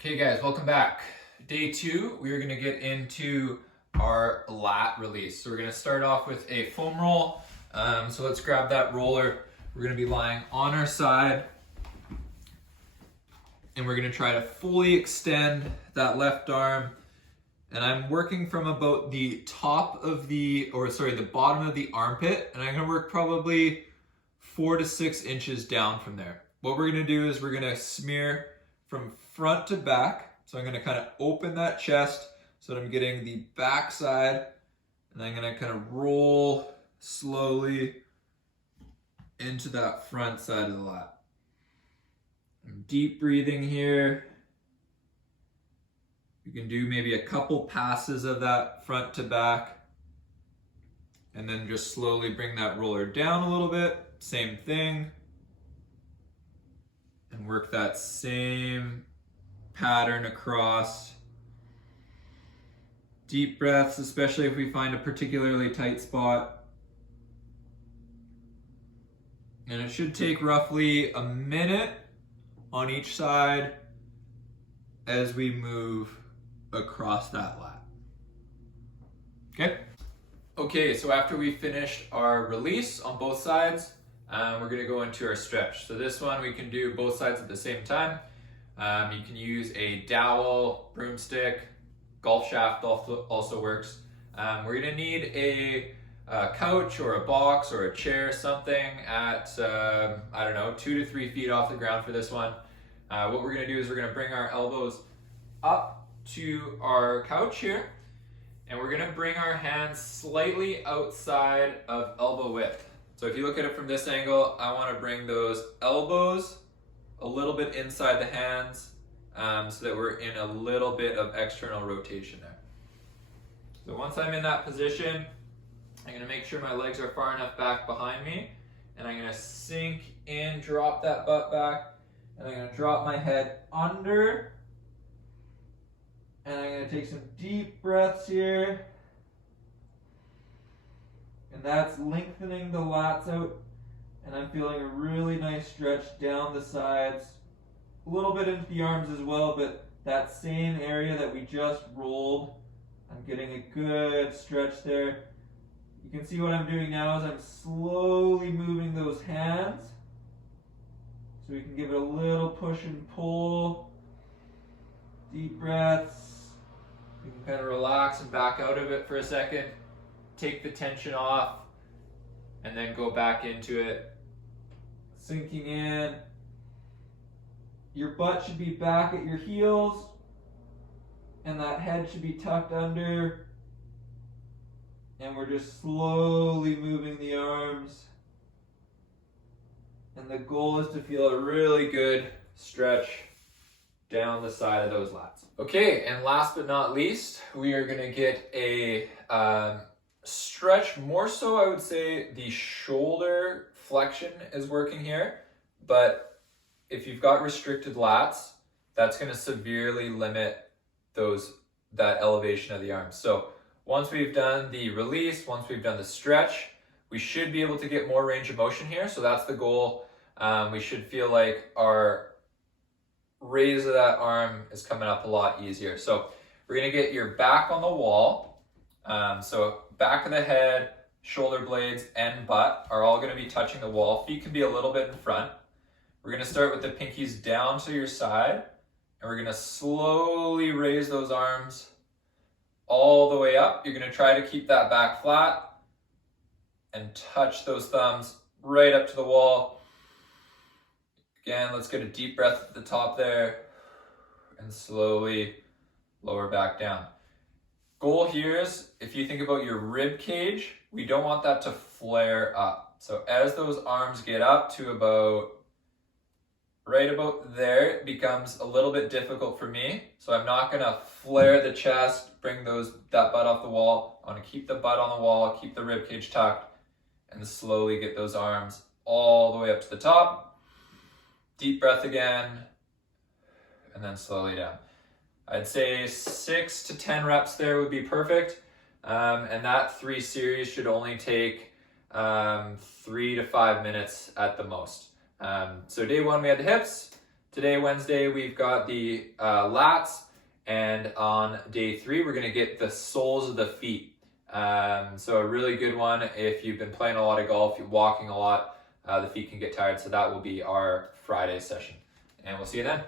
Okay guys, welcome back. Day 2, we are going to get into our lat release. So we're going to start off with a foam roll. So let's grab that roller. We're going to be lying on our side and we're going to try to fully extend that left arm. And I'm working from about the bottom of the armpit, and I'm going to work probably 4 to 6 inches down from there. What we're going to do is we're going to smear from front to back. So I'm going to kind of open that chest so that I'm getting the back side, and I'm going to kind of roll slowly into that front side of the lat. Deep breathing here. You can do maybe a couple passes of that front to back, and then just slowly bring that roller down a little bit. Same thing. And work that same pattern across. Deep breaths, especially if we find a particularly tight spot. And it should take roughly a minute on each side as we move across that lat. Okay, so after we finished our release on both sides, we're going to go into our stretch. So this one we can do both sides at the same time. You can use a dowel, broomstick, golf shaft also works. We're going to need a couch or a box or a chair, something at, 2 to 3 feet off the ground for this one. What we're going to do is we're going to bring our elbows up to our couch here, and we're going to bring our hands slightly outside of elbow width. So if you look at it from this angle, I want to bring those elbows a little bit inside the hands so that we're in a little bit of external rotation there. So once I'm in that position, I'm going to make sure my legs are far enough back behind me, and I'm going to sink in, drop that butt back, and I'm going to drop my head under, and I'm going to take some deep breaths here. And that's lengthening the lats out, and I'm feeling a really nice stretch down the sides, a little bit into the arms as well, but that same area that we just rolled, I'm getting a good stretch there. You can see what I'm doing now is I'm slowly moving those hands, so we can give it a little push and pull. Deep breaths. You can kind of relax and back out of it for a second. Take the tension off, and then go back into it. Sinking in. Your butt should be back at your heels, and that head should be tucked under. And we're just slowly moving the arms. And the goal is to feel a really good stretch down the side of those lats. Okay, and last but not least, we are going to get a stretch. More so, I would say the shoulder flexion is working here, but if you've got restricted lats, that's going to severely limit that elevation of the arms. So once we've done the release, once we've done the stretch, we should be able to get more range of motion here. So that's the goal. We should feel like our raise of that arm is coming up a lot easier. So we're going to get your back on the wall. So back of the head, shoulder blades, and butt are all going to be touching the wall. Feet can be a little bit in front. We're going to start with the pinkies down to your side, and we're going to slowly raise those arms all the way up. You're going to try to keep that back flat and touch those thumbs right up to the wall. Again, let's get a deep breath at the top there and slowly lower back down. Goal here is, if you think about your rib cage, we don't want that to flare up. So as those arms get up to right about there, it becomes a little bit difficult for me. So I'm not going to flare the chest, bring that butt off the wall. I want to keep the butt on the wall, keep the rib cage tucked, and slowly get those arms all the way up to the top. Deep breath again, and then slowly down. I'd say 6 to 10 reps there would be perfect. And that 3 series should only take 3 to 5 minutes at the most. So day 1 we had the hips, Today, Wednesday, we've got the lats, and on day 3, we're gonna get the soles of the feet. So a really good one if you've been playing a lot of golf, you're walking a lot, the feet can get tired, so that will be our Friday session. And we'll see you then.